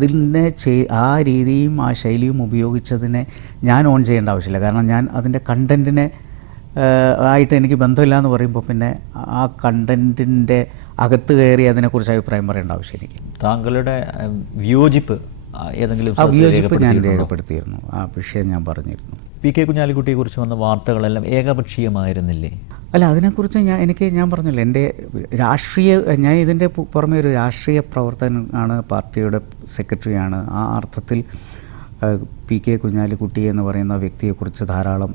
അതിനെ ആ രീതിയും ആ ശൈലിയും ഉപയോഗിച്ചതിനെ ഞാൻ ഓൺ ചെയ്യേണ്ട ആവശ്യമില്ല. കാരണം ഞാൻ അതിൻ്റെ കണ്ടന്റിനെ ആയിട്ട് എനിക്ക് ബന്ധമില്ല എന്ന് പറയുമ്പോൾ പിന്നെ ആ കണ്ടന്റിൻ്റെ അകത്ത് കയറി അതിനെക്കുറിച്ച് അഭിപ്രായം പറയേണ്ട ആവശ്യം എനിക്ക്. താങ്കളുടെ വിയോജിപ്പ് ഏതെങ്കിലും ആ വിയോജിപ്പ് ഞാൻ രേഖപ്പെടുത്തിയിരുന്നു. ആ വിഷയം ഞാൻ പറഞ്ഞിരുന്നു. പി.കെ. കുഞ്ഞാലിക്കുട്ടിയെക്കുറിച്ച് വന്ന വാർത്തകളെല്ലാം ഏകപക്ഷീയമായിരുന്നില്ലേ? അല്ല, അതിനെക്കുറിച്ച് ഞാൻ പറഞ്ഞില്ല. എൻ്റെ ഞാൻ ഇതിൻ്റെ പുറമെ ഒരു രാഷ്ട്രീയ പ്രവർത്തനമാണ്, പാർട്ടിയുടെ സെക്രട്ടറിയാണ്. ആ അർത്ഥത്തിൽ പി.കെ. കുഞ്ഞാലിക്കുട്ടി എന്ന് പറയുന്ന വ്യക്തിയെക്കുറിച്ച് ധാരാളം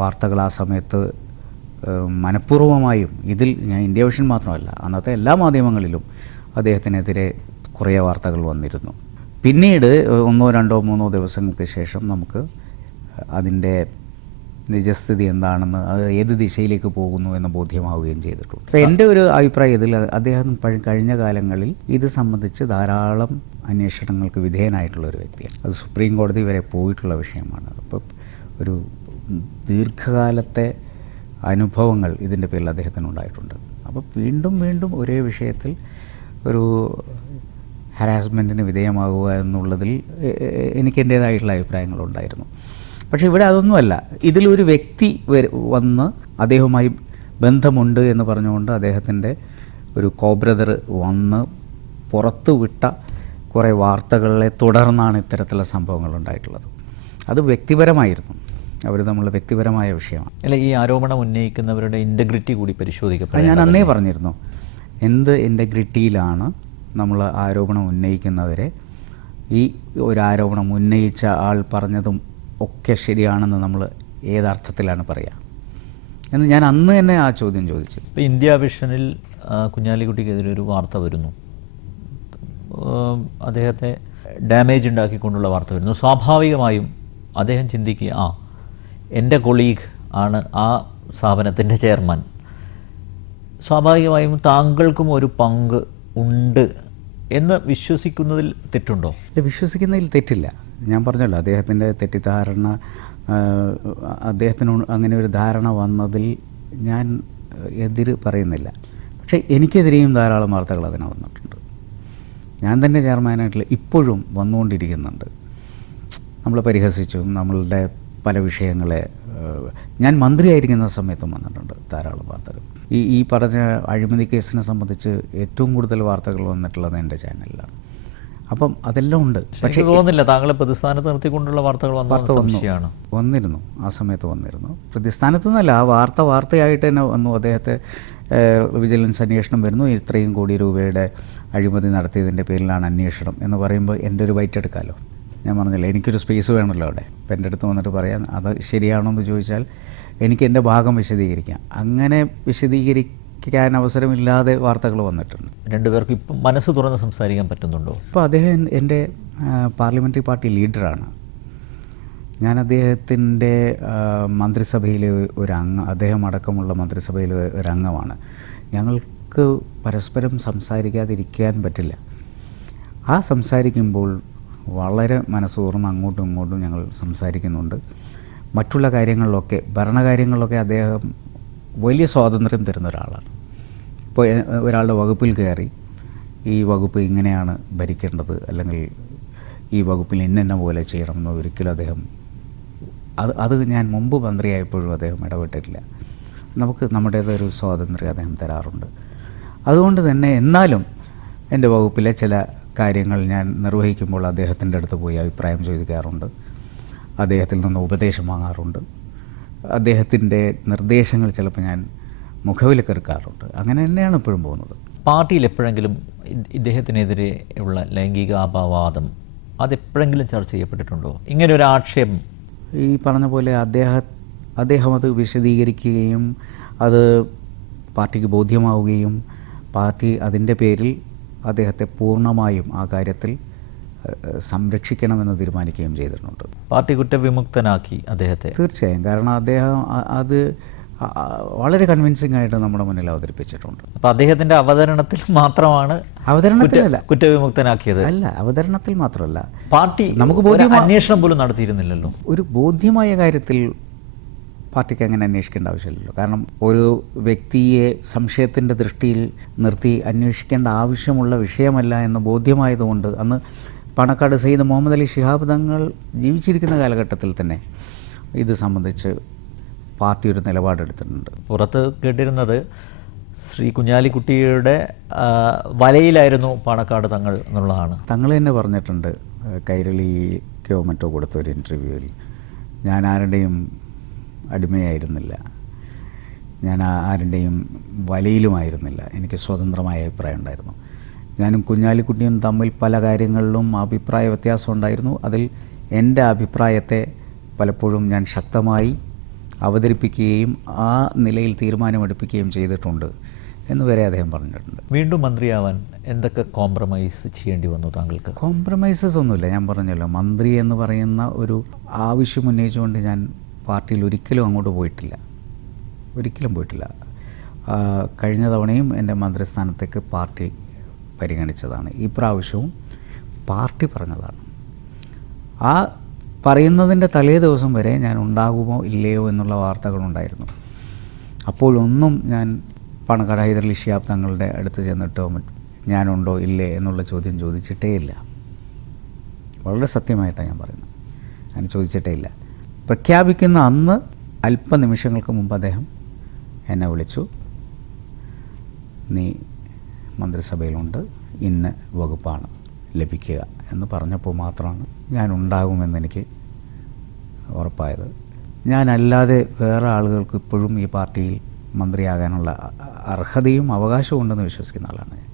വാർത്തകൾ ആ സമയത്ത് മനഃപൂർവ്വമായും, ഞാൻ ഇന്ത്യ വിഷൻ മാത്രമല്ല, അന്നത്തെ എല്ലാ മാധ്യമങ്ങളിലും അദ്ദേഹത്തിനെതിരെ കുറേ വാർത്തകൾ വന്നിരുന്നു. പിന്നീട് 1, 2, 3 ദിവസങ്ങൾക്ക് ശേഷം നമുക്ക് അതിൻ്റെ നിജസ്ഥിതി എന്താണെന്ന്, അത് ഏത് ദിശയിലേക്ക് പോകുന്നു എന്ന് ബോധ്യമാവുകയും ചെയ്തിട്ടുണ്ട്. അപ്പോൾ എൻ്റെ ഒരു അഭിപ്രായം ഇതിൽ, അദ്ദേഹം കഴിഞ്ഞ കാലങ്ങളിൽ ഇത് സംബന്ധിച്ച് ധാരാളം അന്വേഷണങ്ങൾക്ക് വിധേയനായിട്ടുള്ള ഒരു വ്യക്തിയാണ്. അത് സുപ്രീം കോടതി വരെ പോയിട്ടുള്ള വിഷയമാണ്. അപ്പോൾ ഒരു ദീർഘകാലത്തെ അനുഭവങ്ങൾ ഇതിൻ്റെ പേരിൽ അദ്ദേഹത്തിനുണ്ടായിട്ടുണ്ട്. അപ്പോൾ വീണ്ടും വീണ്ടും ഒരേ വിഷയത്തിൽ ഒരു ഹരാസ്മെൻറ്റിന് വിധേയമാകുക എന്നുള്ളതിൽ എനിക്ക് എൻ്റേതായിട്ടുള്ള അഭിപ്രായങ്ങളുണ്ടായിരുന്നു. പക്ഷേ ഇവിടെ അതൊന്നുമല്ല. ഇതിലൊരു വ്യക്തി വന്ന് അദ്ദേഹവുമായി ബന്ധമുണ്ട് എന്ന് പറഞ്ഞുകൊണ്ട് അദ്ദേഹത്തിൻ്റെ ഒരു കോബ്രദർ വന്ന് പുറത്തു വിട്ട കുറേ വാർത്തകളെ തുടർന്നാണ് ഇത്തരത്തിലുള്ള സംഭവങ്ങൾ ഉണ്ടായിട്ടുള്ളത്. അത് വ്യക്തിപരമായിരുന്നു, അവർ തമ്മിലുള്ള വ്യക്തിപരമായ വിഷയമാണ്. അല്ല, ഈ ആരോപണം ഉന്നയിക്കുന്നവരുടെ ഇൻ്റഗ്രിറ്റി കൂടി പരിശോധിക്കപ്പെടും. ഞാൻ അന്നേ പറഞ്ഞിരുന്നു, എന്ത് ഇൻ്റഗ്രിറ്റിയിലാണ് നമ്മൾ ആരോപണം ഉന്നയിക്കുന്നവരെ ഈ ഒരു ആരോപണം ഉന്നയിച്ച ആൾ പറഞ്ഞതും ഒക്കെ ശരിയാണെന്ന് നമ്മൾ ഏതർത്ഥത്തിലാണ് പറയുക എന്ന് ഞാൻ അന്ന് തന്നെ ആ ചോദ്യം ചോദിച്ചു. ഇപ്പോൾ ഇന്ത്യ വിഷനിൽ കുഞ്ഞാലിക്കുട്ടിക്കെതിരെ ഒരു വാർത്ത വരുന്നു, അദ്ദേഹത്തെ ഡാമേജ് ഉണ്ടാക്കിക്കൊണ്ടുള്ള വാർത്ത വരുന്നു. സ്വാഭാവികമായും അദ്ദേഹം ചിന്തിക്കുക, എൻ്റെ കൊളീഗ് ആണ് ആ സ്ഥാപനത്തിൻ്റെ ചെയർമാൻ, സ്വാഭാവികമായും താങ്കൾക്കും ഒരു പങ്ക് ഉണ്ട് എന്ന് വിശ്വസിക്കുന്നതിൽ തെറ്റുണ്ടോ? വിശ്വസിക്കുന്നതിൽ തെറ്റില്ല. ഞാൻ പറഞ്ഞല്ലോ, അദ്ദേഹത്തിൻ്റെ തെറ്റിദ്ധാരണ, അദ്ദേഹത്തിന് അങ്ങനെ ഒരു ധാരണ വന്നതിൽ ഞാൻ എതിര് പറയുന്നില്ല. പക്ഷേ എനിക്കെതിരെയും ധാരാളം വാർത്തകൾ അതിന് വന്നിട്ടുണ്ട്. ഞാൻ തന്നെ ചെയർമാനായിട്ടുള്ള ഇപ്പോഴും വന്നുകൊണ്ടിരിക്കുന്നുണ്ട്. നമ്മൾ പരിഹസിച്ചും നമ്മളുടെ പല വിഷയങ്ങളെ, ഞാൻ മന്ത്രിയായിരിക്കുന്ന സമയത്തും വന്നിട്ടുണ്ട് ധാരാളം വാർത്തകൾ. ഈ പറഞ്ഞ അഴിമതി കേസിനെ സംബന്ധിച്ച് ഏറ്റവും കൂടുതൽ വാർത്തകൾ വന്നിട്ടുള്ളത് എൻ്റെ ചാനലിലാണ്. അപ്പം അതെല്ലാം ഉണ്ട്. പക്ഷേ തോന്നുന്നില്ല താങ്കളെ പ്രതിസ്ഥാനത്ത് നിർത്തിക്കൊണ്ടുള്ള വാർത്തകൾ വന്നിരുന്നു. ആ സമയത്ത് വന്നിരുന്നു. പ്രതിസ്ഥാനത്ത് നിന്നല്ല, ആ വാർത്തയായിട്ട് തന്നെ വന്നു. അദ്ദേഹത്തെ വിജിലൻസ് അന്വേഷണം വരുന്നു, ഇത്രയും കോടി രൂപയുടെ അഴിമതി നടത്തിയതിൻ്റെ പേരിലാണ് അന്വേഷണം എന്ന് പറയുമ്പോൾ എൻ്റെ ഒരു ബൈറ്റ് എടുക്കാമല്ലോ. ഞാൻ പറഞ്ഞില്ല, എനിക്കൊരു സ്പേസ് വേണമല്ലോ അവിടെ. അപ്പം എൻ്റെ അടുത്ത് വന്നിട്ട് പറയാം, അത് ശരിയാണോ എന്ന് ചോദിച്ചാൽ എനിക്ക് എൻ്റെ ഭാഗം വിശദീകരിക്കാം. അങ്ങനെ വിശദീകരിക്കാൻ അവസരമില്ലാതെ വാർത്തകൾ വന്നിട്ടുണ്ട്. രണ്ടുപേർക്കും ഇപ്പം മനസ്സ് തുറന്ന് സംസാരിക്കാൻ പറ്റുന്നുണ്ടോ? ഇപ്പോൾ അദ്ദേഹം എൻ്റെ പാർലമെൻ്ററി പാർട്ടി ലീഡറാണ്. ഞാൻ അദ്ദേഹത്തിൻ്റെ മന്ത്രിസഭയിലെ അദ്ദേഹം അടക്കമുള്ള മന്ത്രിസഭയിലെ ഒരംഗമാണ്. ഞങ്ങൾക്ക് പരസ്പരം സംസാരിക്കാതിരിക്കാൻ പറ്റില്ല. ആ സംസാരിക്കുമ്പോൾ വളരെ മനസ്സുറന്ന് അങ്ങോട്ടും ഇങ്ങോട്ടും ഞങ്ങൾ സംസാരിക്കുന്നുണ്ട്. മറ്റുള്ള കാര്യങ്ങളിലൊക്കെ, ഭരണകാര്യങ്ങളിലൊക്കെ അദ്ദേഹം വലിയ സ്വാതന്ത്ര്യം തരുന്ന ഒരാളാണ്. ഇപ്പോൾ ഒരാളുടെ വകുപ്പിൽ കയറി ഈ വകുപ്പ് ഇങ്ങനെയാണ് ഭരിക്കേണ്ടത്, അല്ലെങ്കിൽ ഈ വകുപ്പിൽ ഇന്ന പോലെ ചെയ്യണമെന്ന് ഒരിക്കലും അദ്ദേഹം, അത് ഞാൻ മുമ്പ് മന്ത്രിയായപ്പോഴും അദ്ദേഹം ഇടപെട്ടിട്ടില്ല. നമുക്ക് നമ്മുടേതൊരു സ്വാതന്ത്ര്യം അദ്ദേഹം തരാറുണ്ട്. അതുകൊണ്ട് തന്നെ എന്നാലും എൻ്റെ വകുപ്പിലെ ചില കാര്യങ്ങൾ ഞാൻ നിർവഹിക്കുമ്പോൾ അദ്ദേഹത്തിൻ്റെ അടുത്ത് പോയി അഭിപ്രായം ചോദിക്കാറുണ്ട്, അദ്ദേഹത്തിൽ നിന്ന് ഉപദേശം വാങ്ങാറുണ്ട്, അദ്ദേഹത്തിൻ്റെ നിർദ്ദേശങ്ങൾ ചിലപ്പോൾ ഞാൻ മുഖവിലക്കെടുക്കാറുണ്ട്. അങ്ങനെ തന്നെയാണ് ഇപ്പോഴും പോകുന്നത്. പാർട്ടിയിൽ എപ്പോഴെങ്കിലും ഇദ്ദേഹത്തിനെതിരെ ഉള്ള ലൈംഗിക അപവാദം അതെപ്പോഴെങ്കിലും ചർച്ച ചെയ്യപ്പെട്ടിട്ടുണ്ടോ? ഇങ്ങനെ ഒരു ആക്ഷേപം ഈ പറഞ്ഞ പോലെ അദ്ദേഹം അത് വിശദീകരിക്കുകയും അത് പാർട്ടിക്ക് ബോധ്യമാവുകയും പാർട്ടി അതിൻ്റെ പേരിൽ അദ്ദേഹത്തെ പൂർണ്ണമായും ആ കാര്യത്തിൽ സംരക്ഷിക്കണമെന്ന് തീരുമാനിക്കുകയും ചെയ്തിട്ടുണ്ട്. പാർട്ടി കുറ്റവിമുക്തനാക്കി അദ്ദേഹത്തെ. തീർച്ചയായും. കാരണം അദ്ദേഹം അത് വളരെ കൺവിൻസിംഗ് ആയിട്ട് നമ്മുടെ മുന്നിൽ അവതരിപ്പിച്ചിട്ടുണ്ട്. അപ്പോൾ അദ്ദേഹത്തിൻ്റെ അവതരണത്തിൽ മാത്രമാണ് കുറ്റവിമുക്തനാക്കിയത്? അല്ല, അവതരണത്തിൽ മാത്രമല്ല, പാർട്ടി നമുക്ക് അന്വേഷണം പോലും നടത്തിയിരുന്നില്ലല്ലോ. ഒരു ബോധ്യമായ കാര്യത്തിൽ പാർട്ടിക്ക് അങ്ങനെ അന്വേഷിക്കേണ്ട ആവശ്യമില്ലല്ലോ. കാരണം ഒരു വ്യക്തിയെ സംശയത്തിൻ്റെ ദൃഷ്ടിയിൽ നിർത്തി അന്വേഷിക്കേണ്ട ആവശ്യമുള്ള വിഷയമല്ല എന്ന് ബോധ്യമായതുകൊണ്ട് അന്ന് പാണക്കാട് സയ്യിദ് മുഹമ്മദ് അലി ശിഹാബ് തങ്ങൾ ജീവിച്ചിരിക്കുന്ന കാലഘട്ടത്തിൽ തന്നെ ഇത് സംബന്ധിച്ച് പാർട്ടി ഒരു നിലപാടെടുത്തിട്ടുണ്ട്. പുറത്ത് കേട്ടിരുന്നത് ശ്രീ കുഞ്ഞാലിക്കുട്ടിയുടെ വലയിലായിരുന്നു പാണക്കാട് തങ്ങൾ എന്നുള്ളതാണ്. തങ്ങൾ തന്നെ പറഞ്ഞിട്ടുണ്ട് കൈരളിക്കോ മറ്റോ കൊടുത്ത ഒരു ഇൻ്റർവ്യൂവിൽ, ഞാൻ ആരുടെയും അടിമയായിരുന്നില്ല, ഞാൻ ആരുടെയും വലയിലുമായിരുന്നില്ല, എനിക്ക് സ്വതന്ത്രമായ അഭിപ്രായം ഉണ്ടായിരുന്നു. ഞാനും കുഞ്ഞാലിക്കുട്ടിയും തമ്മിൽ പല കാര്യങ്ങളിലും അഭിപ്രായ വ്യത്യാസം ഉണ്ടായിരുന്നു. അതിൽ എൻ്റെ അഭിപ്രായത്തെ പലപ്പോഴും ഞാൻ ശക്തമായി അവതരിപ്പിക്കുകയും ആ നിലയിൽ തീരുമാനമെടുപ്പിക്കുകയും ചെയ്തിട്ടുണ്ട് എന്ന് വരെ അദ്ദേഹം പറഞ്ഞിട്ടുണ്ട്. വീണ്ടും മന്ത്രിയാവാൻ എന്തൊക്കെ കോംപ്രമൈസ് ചെയ്യേണ്ടി വന്നു താങ്കൾക്ക്? കോംപ്രമൈസസ് ഒന്നുമില്ല. ഞാൻ പറഞ്ഞല്ലോ, മന്ത്രി എന്ന് പറയുന്ന ഒരു ആവശ്യം ഉന്നയിച്ചുകൊണ്ട് ഞാൻ പാർട്ടിയിൽ ഒരിക്കലും അങ്ങോട്ട് പോയിട്ടില്ല, ഒരിക്കലും പോയിട്ടില്ല. കഴിഞ്ഞ തവണയും എൻ്റെ മന്ത്രിസ്ഥാനത്തേക്ക് പാർട്ടി പരിഗണിച്ചതാണ്. ഈ പ്രാവശ്യവും പാർട്ടി പറഞ്ഞതാണ്. ആ പറയുന്നതിൻ്റെ തലേ ദിവസം വരെ ഞാൻ ഉണ്ടാകുമോ ഇല്ലയോ എന്നുള്ള വാർത്തകളുണ്ടായിരുന്നു. അപ്പോഴൊന്നും ഞാൻ പാണക്കാട് ഹൈദർ അലി ശിഹാബ് തങ്ങളുടെ അടുത്ത് ചെന്നിട്ടോ ഞാനുണ്ടോ ഇല്ലേ എന്നുള്ള ചോദ്യം ചോദിച്ചിട്ടേ ഇല്ല. വളരെ സത്യമായിട്ടാണ് ഞാൻ പറയുന്നത്, ഞാൻ ചോദിച്ചിട്ടേ ഇല്ല. പ്രഖ്യാപിക്കുന്ന അന്ന് അല്പനിമിഷങ്ങൾക്ക് മുമ്പ് അദ്ദേഹം എന്നെ വിളിച്ചു, നീ മന്ത്രിസഭയിലുണ്ട്, ഇന്ന വകുപ്പാണ് ലഭിക്കുക എന്ന് പറഞ്ഞപ്പോൾ മാത്രമാണ് ഞാൻ ഉണ്ടാകുമെന്നെനിക്ക് ഉറപ്പായത്. ഞാനല്ലാതെ വേറെ ആളുകൾക്ക് ഇപ്പോഴും ഈ പാർട്ടിയിൽ മന്ത്രിയാകാനുള്ള അർഹതയും അവകാശവും ഉണ്ടെന്ന് വിശ്വസിക്കുന്ന ആളാണ് ഞാൻ.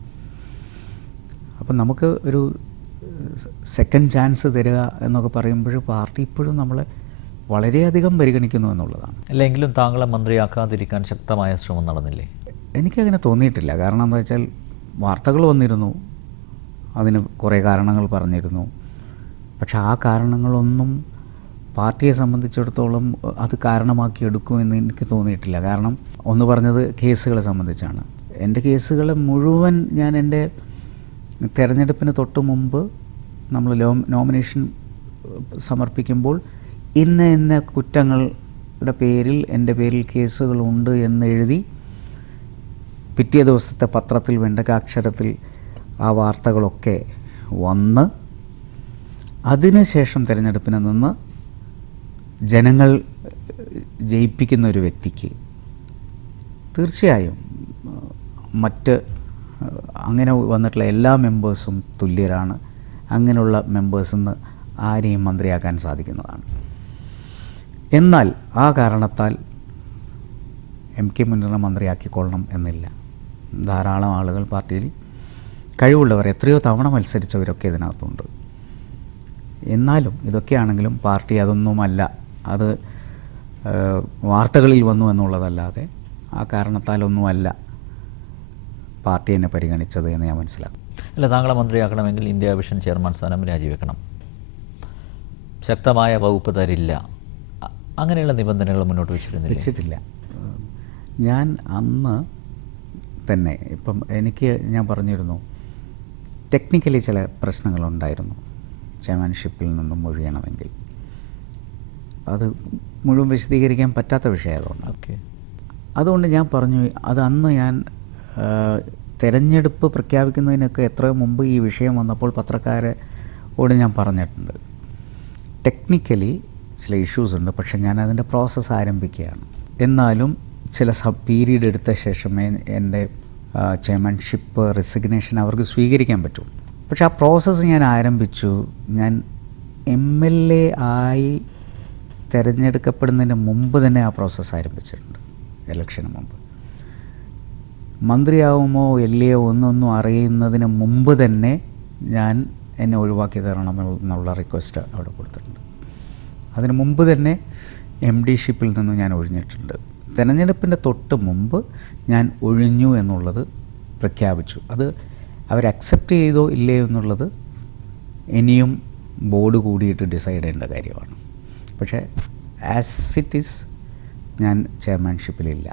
അപ്പം നമുക്ക് ഒരു സെക്കൻഡ് ചാൻസ് തരിക എന്നൊക്കെ പറയുമ്പോൾ പാർട്ടി ഇപ്പോഴും നമ്മളെ വളരെയധികം പരിഗണിക്കുന്നു എന്നുള്ളതാണ്. അല്ലെങ്കിലും താങ്കളെ മന്ത്രിയാക്കാതിരിക്കാൻ ശക്തമായ ശ്രമം നടന്നില്ലേ? എനിക്കങ്ങനെ തോന്നിയിട്ടില്ല. കാരണം എന്താ വെച്ചാൽ വാർത്തകൾ വന്നിരുന്നു, അതിന് കുറേ കാരണങ്ങൾ പറഞ്ഞിരുന്നു. പക്ഷെ ആ കാരണങ്ങളൊന്നും പാർട്ടിയെ സംബന്ധിച്ചിടത്തോളം അത് കാരണമാക്കി എടുക്കുമെന്ന് എനിക്ക് തോന്നിയിട്ടില്ല. കാരണം ഒന്ന് പറഞ്ഞത് കേസുകളെ സംബന്ധിച്ചാണ്. എൻ്റെ കേസുകളെ മുഴുവൻ ഞാൻ എൻ്റെ തെരഞ്ഞെടുപ്പിന് തൊട്ട് മുമ്പ് നമ്മൾ നോമിനേഷൻ സമർപ്പിക്കുമ്പോൾ ഇന്ന കുറ്റങ്ങളുടെ പേരിൽ എൻ്റെ പേരിൽ കേസുകളുണ്ട് എന്നെഴുതി പിറ്റേ ദിവസത്തെ പത്രത്തിൽ വെണ്ടകാക്ഷരത്തിൽ ആ വാർത്തകളൊക്കെ വന്ന് അതിനുശേഷം തിരഞ്ഞെടുപ്പിന് നിന്ന് ജനങ്ങൾ ജയിപ്പിക്കുന്ന ഒരു വ്യക്തിക്ക് തീർച്ചയായും മറ്റ് അങ്ങനെ വന്നിട്ടുള്ള എല്ലാ മെമ്പേഴ്സും തുല്യരാണ്. അങ്ങനെയുള്ള മെമ്പേഴ്സിൽ നിന്ന് ആരെയും മന്ത്രിയാക്കാൻ സാധിക്കുന്നതാണ്. എന്നാൽ ആ കാരണത്താൽ MK മുനീറിനെ മന്ത്രിയാക്കിക്കൊള്ളണം എന്നില്ല. ധാരാളം ആളുകൾ പാർട്ടിയിൽ കഴിവുള്ളവർ, എത്രയോ തവണ മത്സരിച്ചവരൊക്കെ ഇതിനകത്തുണ്ട്. എന്നാലും ഇതൊക്കെയാണെങ്കിലും പാർട്ടി അതൊന്നുമല്ല, അത് വാർത്തകളിൽ വന്നു എന്നുള്ളതല്ലാതെ ആ കാരണത്താലൊന്നുമല്ല പാർട്ടി എന്നെ പരിഗണിച്ചത് എന്ന് ഞാൻ മനസ്സിലാക്കും. അല്ല, താങ്കളെ മന്ത്രിയാക്കണമെങ്കിൽ ഇന്ത്യ വിഷൻ ചെയർമാൻ സ്ഥാനം രാജിവെക്കണം, ശക്തമായ വകുപ്പ് തരില്ല, അങ്ങനെയുള്ള നിബന്ധനകൾ മുന്നോട്ട് വെച്ചിട്ടില്ല. ഞാൻ അന്ന് തന്നെ ഇപ്പം ഞാൻ പറഞ്ഞിരുന്നു, ടെക്നിക്കലി ചില പ്രശ്നങ്ങളുണ്ടായിരുന്നു ചെയർമാൻഷിപ്പിൽ നിന്നും ഒഴിയണമെങ്കിൽ. അത് മുഴുവൻ വിശദീകരിക്കാൻ പറ്റാത്ത വിഷയമായതുകൊണ്ട് അതുകൊണ്ട് ഞാൻ പറഞ്ഞു, അത് അന്ന് ഞാൻ തെരഞ്ഞെടുപ്പ് പ്രഖ്യാപിക്കുന്നതിനൊക്കെ എത്രയോ മുമ്പ് ഈ വിഷയം വന്നപ്പോൾ പത്രക്കാരോട് ഞാൻ പറഞ്ഞിട്ടുണ്ട്, ടെക്നിക്കലി ചില ഇഷ്യൂസ് ഉണ്ട്, പക്ഷെ ഞാൻ അതിൻ്റെ പ്രോസസ്സ് ആരംഭിക്കുകയാണ്. എന്നാലും ചില പീരീഡ് എടുത്ത ശേഷമേ എൻ്റെ ചെയർമാൻഷിപ്പ് റെസിഗ്നേഷൻ അവർക്ക് സ്വീകരിക്കാൻ പറ്റൂ. പക്ഷെ ആ പ്രോസസ്സ് ഞാൻ ആരംഭിച്ചു. ഞാൻ MLA ആയി തിരഞ്ഞെടുക്കപ്പെടുന്നതിന് മുമ്പ് തന്നെ ആ പ്രോസസ്സ് ആരംഭിച്ചിട്ടുണ്ട്. ഇലക്ഷന് മുമ്പ് മന്ത്രിയാവുമോ ഇല്ലയോ ഒന്നൊന്നും അറിയുന്നതിന് മുമ്പ് തന്നെ ഞാൻ എന്നെ ഒഴിവാക്കി തരണമെന്നുള്ള റിക്വസ്റ്റ് അവിടെ കൊടുത്തിട്ടുണ്ട്. അതിന് മുമ്പ് തന്നെ MD-ഷിപ്പിൽ നിന്ന് ഞാൻ ഒഴിഞ്ഞിട്ടുണ്ട്. തെരഞ്ഞെടുപ്പിൻ്റെ തൊട്ട് മുമ്പ് ഞാൻ ഒഴിഞ്ഞു എന്നുള്ളത് പ്രഖ്യാപിച്ചു. അത് അവർ അക്സെപ്റ്റ് ചെയ്തോ ഇല്ലയോ എന്നുള്ളത് ഇനിയും ബോർഡ് കൂടിയിട്ട് ഡിസൈഡ് ചെയ്യേണ്ട കാര്യമാണ്. പക്ഷേ ആസ് ഇറ്റ് ഈസ് ഞാൻ ചെയർമാൻഷിപ്പിലില്ല.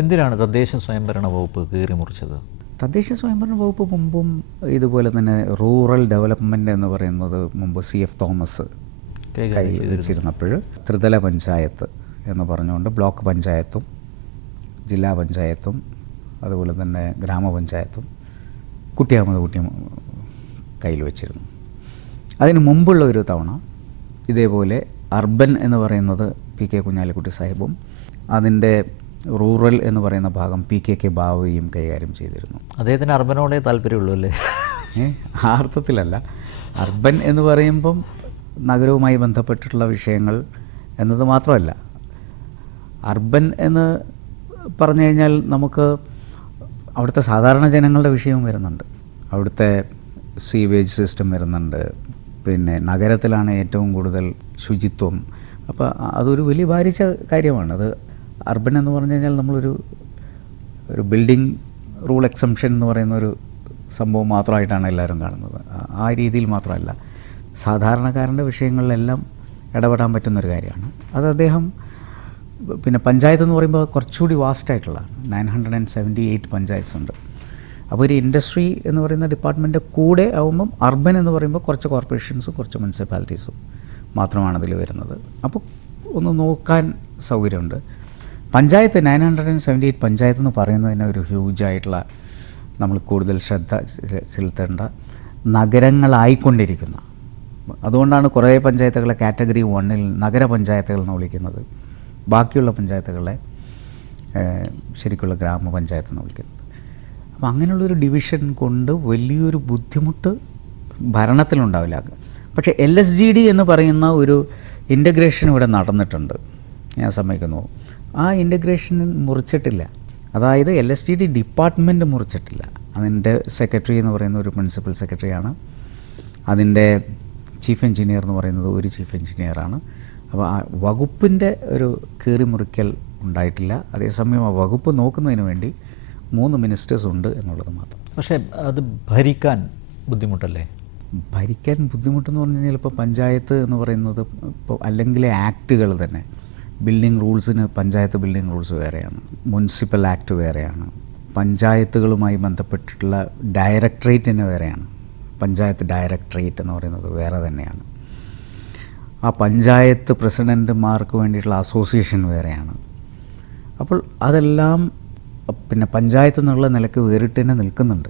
എന്തിനാണ് തദ്ദേശ സ്വയംഭരണ വകുപ്പ് കീറിമുറിച്ചത്? തദ്ദേശ സ്വയംഭരണ വകുപ്പ് മുമ്പും ഇതുപോലെ തന്നെ റൂറൽ ഡെവലപ്മെൻറ്റ് എന്ന് പറയുന്നത് മുമ്പ് CF തോമസ് കൈവച്ചിരുന്നപ്പോൾ ത്രിതല പഞ്ചായത്ത് എന്ന് പറഞ്ഞുകൊണ്ട് ബ്ലോക്ക് പഞ്ചായത്തും ജില്ലാ പഞ്ചായത്തും അതുപോലെ തന്നെ ഗ്രാമപഞ്ചായത്തും കുട്ടിയാമത് കുട്ടിയും കയ്യിൽ വെച്ചിരുന്നു. അതിന് മുമ്പുള്ള ഒരു തവണ ഇതേപോലെ അർബൻ എന്ന് പറയുന്നത് പി കെ കുഞ്ഞാലിക്കുട്ടി സാഹിബും അതിൻ്റെ റൂറൽ എന്ന് പറയുന്ന ഭാഗം കെ ബാവയും കൈകാര്യം ചെയ്തിരുന്നു. അദ്ദേഹത്തിന് അർബനോടേ താല്പര്യമുള്ളൂ അല്ലേ? ആ അർത്ഥത്തിലല്ല. അർബൻ എന്ന് പറയുമ്പം നഗരവുമായി ബന്ധപ്പെട്ടിട്ടുള്ള വിഷയങ്ങൾ എന്നത് മാത്രമല്ല. അർബൻ എന്ന് പറഞ്ഞു കഴിഞ്ഞാൽ നമുക്ക് അവിടുത്തെ സാധാരണ ജനങ്ങളുടെ വിഷയവും വരുന്നുണ്ട്. അവിടുത്തെ സീവേജ് സിസ്റ്റം വരുന്നുണ്ട്. പിന്നെ നഗരത്തിലാണ് ഏറ്റവും കൂടുതൽ ശുചിത്വം. അപ്പോൾ അതൊരു വലിയ ഭാരിച്ച കാര്യമാണ്. അത് അർബൻ എന്ന് പറഞ്ഞു കഴിഞ്ഞാൽ നമ്മളൊരു ബിൽഡിംഗ് റൂൾ എക്സംഷൻ എന്ന് പറയുന്ന ഒരു സംഭവം മാത്രമായിട്ടാണ് എല്ലാവരും കാണുന്നത്. ആ രീതിയിൽ മാത്രമല്ല, സാധാരണക്കാരൻ്റെ വിഷയങ്ങളിലെല്ലാം ഇടപെടാൻ പറ്റുന്നൊരു കാര്യമാണ്. അത് അദ്ദേഹം പിന്നെ പഞ്ചായത്ത് എന്ന് പറയുമ്പോൾ കുറച്ചുകൂടി വാസ്റ്റായിട്ടുള്ള 978 പഞ്ചായത്ത് ഉണ്ട്. അപ്പോൾ ഒരു ഇൻഡസ്ട്രി എന്ന് പറയുന്ന ഡിപ്പാർട്ട്മെൻറ്റ് കൂടെ ആവുമ്പം അർബൻ എന്ന് പറയുമ്പോൾ കുറച്ച് കോർപ്പറേഷൻസും കുറച്ച് മുനിസിപ്പാലിറ്റീസും മാത്രമാണ് അതിൽ വരുന്നത്. അപ്പോൾ ഒന്ന് നോക്കാൻ സൗകര്യമുണ്ട്. പഞ്ചായത്ത് 978 പഞ്ചായത്ത് എന്ന് പറയുന്നതിന് ഒരു ഹ്യൂജായിട്ടുള്ള, നമ്മൾ കൂടുതൽ ശ്രദ്ധ ചെലുത്തേണ്ട നഗരങ്ങളായിക്കൊണ്ടിരിക്കുന്ന, അതുകൊണ്ടാണ് കുറേ പഞ്ചായത്തുകളെ കാറ്റഗറി 1-ൽ നഗരപഞ്ചായത്തുകൾ എന്ന് വിളിക്കുന്നത്. ബാക്കിയുള്ള പഞ്ചായത്തുകളെ ശരിക്കുള്ള ഗ്രാമപഞ്ചായത്ത് എന്ന് വിളിക്കുന്നത്. അപ്പോൾ അങ്ങനെയുള്ളൊരു ഡിവിഷൻ കൊണ്ട് വലിയൊരു ബുദ്ധിമുട്ട് ഭരണത്തിലുണ്ടാവില്ല. പക്ഷേ LSGD എന്ന് പറയുന്ന ഒരു ഇൻ്റഗ്രേഷൻ ഇവിടെ നടന്നിട്ടുണ്ട്, ഞാൻ സമ്മതിക്കുന്നു. ആ ഇൻ്റഗ്രേഷൻ മുറിച്ചിട്ടില്ല. അതായത് LSGD ഡിപ്പാർട്ട്മെൻറ്റ് മുറിച്ചിട്ടില്ല. അതിൻ്റെ സെക്രട്ടറി എന്ന് പറയുന്ന ഒരു പ്രിൻസിപ്പൽ സെക്രട്ടറിയാണ്. അതിൻ്റെ ചീഫ് എഞ്ചിനീയർ എന്ന് പറയുന്നത് ഒരു ചീഫ് എഞ്ചിനീയറാണ്. അപ്പോൾ ആ വകുപ്പിൻ്റെ ഒരു കീറിമുറിക്കൽ ഉണ്ടായിട്ടില്ല. അതേസമയം ആ വകുപ്പ് നോക്കുന്നതിന് വേണ്ടി 3 മിനിസ്റ്റേഴ്സ് ഉണ്ട് എന്നുള്ളത് മാത്രം. പക്ഷേ അത് ഭരിക്കാൻ ബുദ്ധിമുട്ടല്ലേ? ഭരിക്കാൻ ബുദ്ധിമുട്ടെന്ന് പറഞ്ഞു കഴിഞ്ഞാൽ ഇപ്പോൾ പഞ്ചായത്ത് എന്ന് പറയുന്നത് ഇപ്പോൾ അല്ലെങ്കിൽ ആക്റ്റുകൾ തന്നെ, ബിൽഡിംഗ് റൂൾസിന് പഞ്ചായത്ത് ബിൽഡിംഗ് റൂൾസ് വേറെയാണ്, മുനിസിപ്പൽ ആക്ട് വേറെയാണ്, പഞ്ചായത്തുകളുമായി ബന്ധപ്പെട്ടിട്ടുള്ള ഡയറക്ടറേറ്റിന് വേറെയാണ്, പഞ്ചായത്ത് ഡയറക്ടറേറ്റ് എന്ന് പറയുന്നത് വേറെ തന്നെയാണ്, ആ പഞ്ചായത്ത് പ്രസിഡൻറ്റുമാർക്ക് വേണ്ടിയിട്ടുള്ള അസോസിയേഷൻ വേറെയാണ്. അപ്പോൾ അതെല്ലാം പിന്നെ പഞ്ചായത്ത് എന്നുള്ള നിലയ്ക്ക് വേറിട്ട് തന്നെ നിൽക്കുന്നുണ്ട്.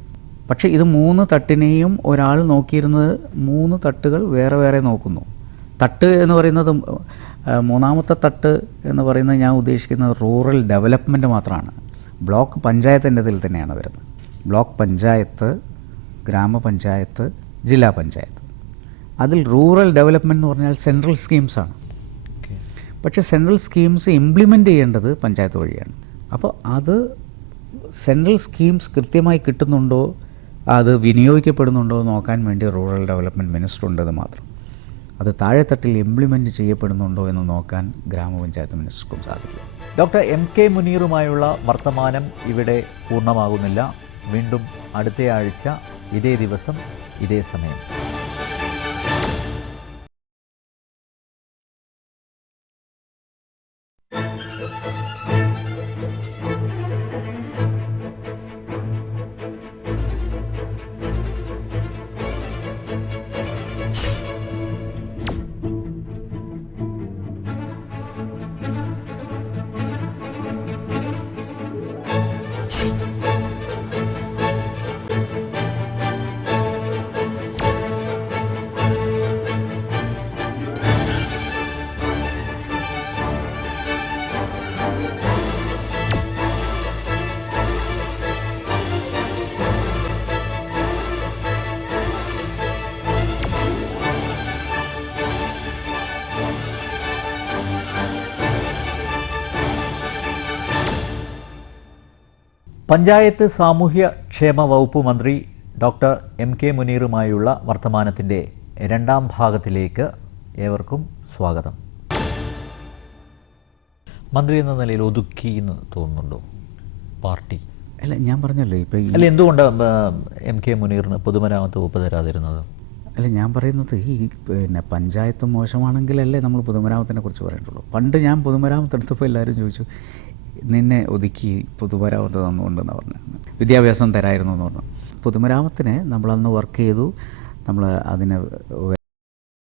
പക്ഷേ ഇത് 3 തട്ടിനെയും ഒരാൾ നോക്കിയിരുന്നത് 3 തട്ടുകൾ വേറെ വേറെ നോക്കുന്നു. തട്ട് എന്ന് പറയുന്നത് മൂന്നാമത്തെ തട്ട് എന്ന് പറയുന്നത് ഞാൻ ഉദ്ദേശിക്കുന്നത് റൂറൽ ഡെവലപ്മെൻറ്റ് മാത്രമാണ്. ബ്ലോക്ക് പഞ്ചായത്തിൻ്റെ ഇതിൽ തന്നെയാണ് വരുന്നത്. ബ്ലോക്ക് പഞ്ചായത്ത്, ഗ്രാമപഞ്ചായത്ത്, ജില്ലാ പഞ്ചായത്ത്. അതിൽ റൂറൽ ഡെവലപ്മെൻറ്റ് എന്ന് പറഞ്ഞാൽ സെൻട്രൽ സ്കീംസാണ്. പക്ഷേ സെൻട്രൽ സ്കീംസ് ഇംപ്ലിമെൻ്റ് ചെയ്യേണ്ടത് പഞ്ചായത്ത് വഴിയാണ്. അപ്പോൾ അത് സെൻട്രൽ സ്കീംസ് കൃത്യമായി കിട്ടുന്നുണ്ടോ, അത് വിനിയോഗിക്കപ്പെടുന്നുണ്ടോ നോക്കാൻ വേണ്ടി റൂറൽ ഡെവലപ്മെൻറ്റ് മിനിസ്റ്റർ ഉണ്ടെന്ന് മാത്രം. അത് താഴെത്തട്ടിൽ ഇംപ്ലിമെൻ്റ് ചെയ്യപ്പെടുന്നുണ്ടോ എന്ന് നോക്കാൻ ഗ്രാമപഞ്ചായത്ത് മിനിസ്റ്റർക്കും സാധിക്കും. ഡോക്ടർ MK മുനീറുമായുള്ള വർത്തമാനം ഇവിടെ പൂർണ്ണമാകുന്നില്ല. വീണ്ടും അടുത്ത ആഴ്ച ഇതേ ദിവസം ഇതേ സമയം. പഞ്ചായത്ത് സാമൂഹ്യ ക്ഷേമ വകുപ്പ് മന്ത്രി ഡോക്ടർ MK മുനീറുമായുള്ള വർത്തമാനത്തിൻ്റെ 2ാം ഭാഗത്തിലേക്ക് ഏവർക്കും സ്വാഗതം. മന്ത്രി എന്ന നിലയിൽ ഒതുക്കി എന്ന് തോന്നുന്നുണ്ടോ പാർട്ടി? അല്ല, ഞാൻ പറഞ്ഞല്ലോ ഇപ്പോൾ അല്ല, എന്തുകൊണ്ട് MK മുനീറിന് പൊതുമരാമത്ത് വകുപ്പ് തരാതിരുന്നത്? അല്ല, ഞാൻ പറയുന്നത് ഈ പിന്നെ പഞ്ചായത്ത് മോശമാണെങ്കിലല്ലേ നമ്മൾ പൊതുമരാമത്തിനെ കുറിച്ച് പറയേണ്ടുള്ളൂ. പണ്ട് ഞാൻ പൊതുമരാമത്ത് എടുത്തപ്പോൾ എല്ലാവരും ചോദിച്ചു, നിന്നെ ഒതുക്കി പൊതുമരാമത്ത് തന്നുകൊണ്ടെന്ന് പറഞ്ഞു, വിദ്യാഭ്യാസം തരായിരുന്നു എന്ന് പറഞ്ഞു. പൊതുമരാമത്തിന് നമ്മളന്ന് വർക്ക് ചെയ്തു, നമ്മൾ അതിന്